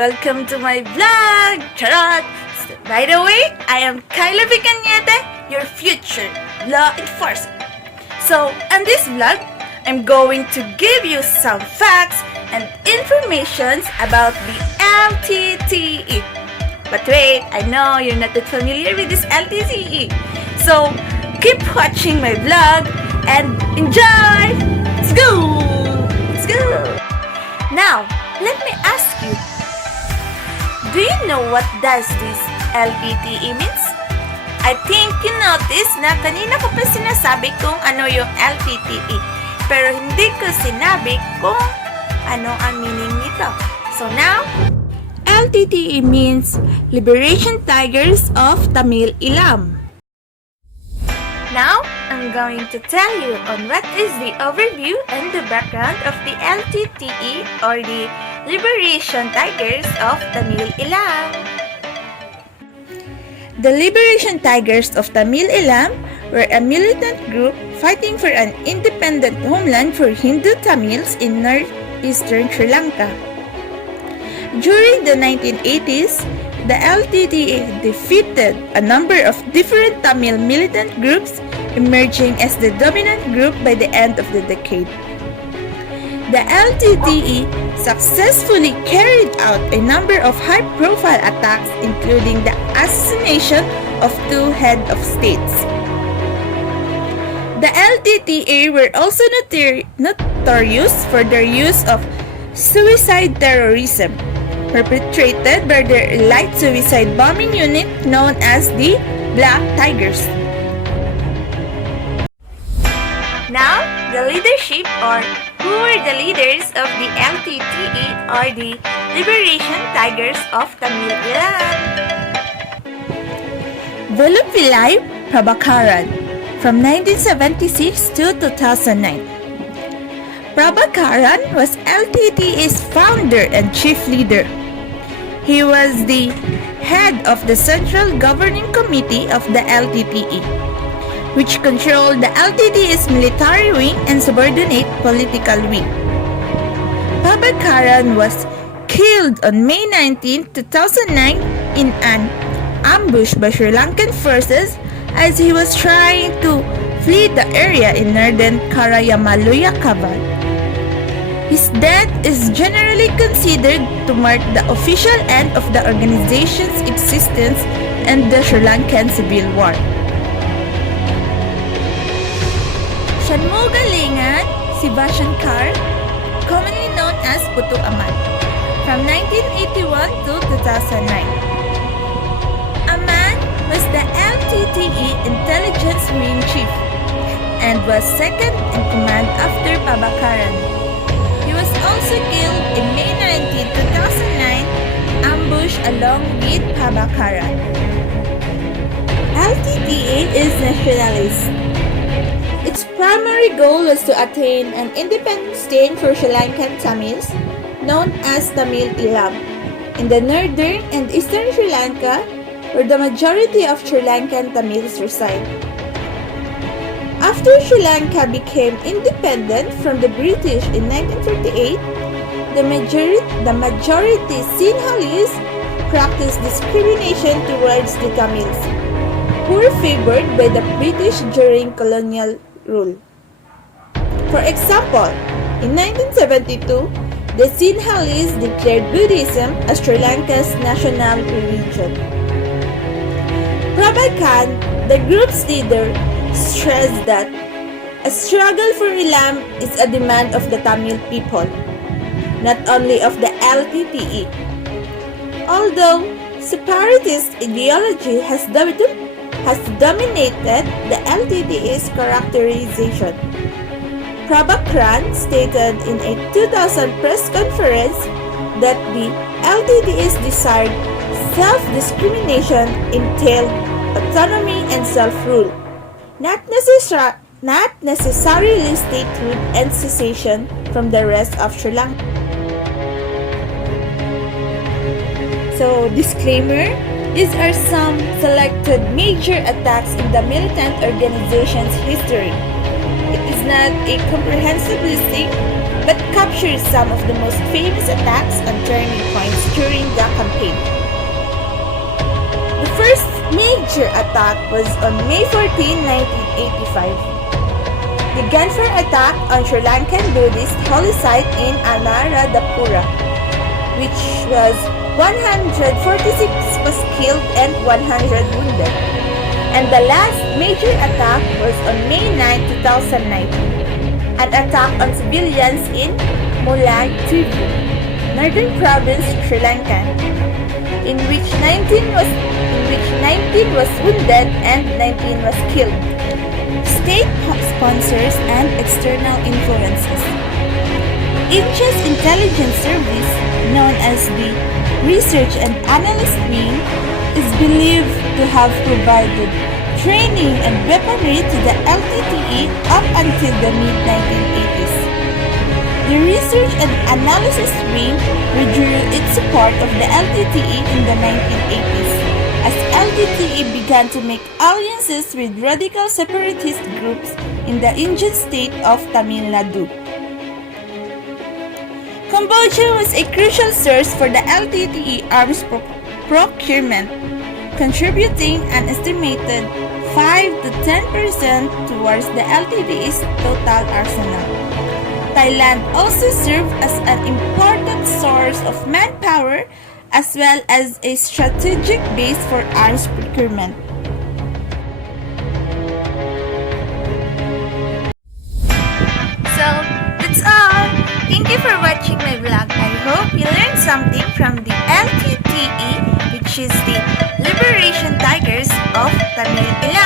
Welcome to my vlog! Charot! By the way, I am Kyla Vicanyete, your future law enforcer. So, on this vlog, I'm going to give you some facts and information about the LTTE. But wait, I know you're not that familiar with this LTTE. So, keep watching my vlog and enjoy! Let's go! Let's go! Now, let me ask you, do you know what does this LTTE means? I think you noticed na kanina ko pa sinasabi kung ano yung LTTE, pero hindi ko sinabi kung ano ang meaning nito. So now, LTTE means Liberation Tigers of Tamil Eelam. Now, I'm going to tell you on what is the overview and the background of the LTTE or the Liberation Tigers of Tamil Eelam. The Liberation Tigers of Tamil Eelam were a militant group fighting for an independent homeland for Hindu Tamils in northeastern Sri Lanka. During the 1980s, the LTTE defeated a number of different Tamil militant groups, emerging as the dominant group by the end of the decade. The LTTE successfully carried out a number of high-profile attacks, including the assassination of two heads of states. The LTTE were also notorious for their use of suicide terrorism, perpetrated by their elite suicide bombing unit known as the Black Tigers. Now, the leadership or who were the leaders of the LTTE or the Liberation Tigers of Tamil Eelam? Vallupillai Prabhakaran from 1976 to 2009. Prabhakaran was LTTE's founder and chief leader. He was the head of the Central Governing Committee of the LTTE, which controlled the LTTE's military wing and subordinate political wing. Prabhakaran was killed on May 19, 2009 in an ambush by Sri Lankan forces as he was trying to flee the area in northern Karayamaluya Kaval. His death is generally considered to mark the official end of the organization's existence and the Sri Lankan Civil War. Shanmugalingan Sivashankar, commonly known as Putu Aman, from 1981 to 2009. Aman was the LTTE intelligence wing chief and was second in command after Prabhakaran. He was also killed in May 19, 2009, ambush along with Prabhakaran. LTTE is nationalist. Its primary goal was to attain an independent state for Sri Lankan Tamils, known as Tamil Eelam, in the northern and eastern Sri Lanka, where the majority of Sri Lankan Tamils reside. After Sri Lanka became independent from the British in 1948, the majority Sinhalese practiced discrimination towards the Tamils, who were favored by the British during colonial rule. For example, in 1972, the Sinhalese declared Buddhism as Sri Lanka's national religion. Prabhakaran, the group's leader, stressed that a struggle for Eelam is a demand of the Tamil people, not only of the LTTE. Although separatist ideology has dominated the LTTE's characterization, Prabhakaran stated in a 2000 press conference that the LTTE's desired self-discrimination entailed autonomy and self-rule, not necessarily statehood and secession from the rest of Sri Lanka. So, disclaimer, these are some selected major attacks in the militant organization's history. It is not a comprehensive listing but captures some of the most famous attacks and turning points during the campaign. The first major attack was on May 14, 1985. The gunfire attack on Sri Lankan Buddhist holy site in Anuradhapura, which was 146 was killed and 100 wounded. And the last major attack was on May 9, 2019, an attack on civilians in Mullaitivu, northern province, Sri Lanka, in which 19 was wounded and 19 was killed. State sponsors and external influences. India's intelligence service, known as the Research and Analyst Wing, is believed to have provided training and weaponry to the LTTE up until the mid-1980s. The Research and Analysis Wing withdrew its support of the LTTE in the 1980s, as LTTE began to make alliances with radical separatist groups in the Indian state of Tamil Nadu. Cambodia was a crucial source for the LTTE arms procurement, contributing an estimated 5 to 10% towards the LTTE's total arsenal. Thailand also served as an important source of manpower as well as a strategic base for arms procurement. So, that's all. Thank you for watching my vlog. I hope you learned something from the LTTE, which is the Liberation Tigers of Tamil Eelam.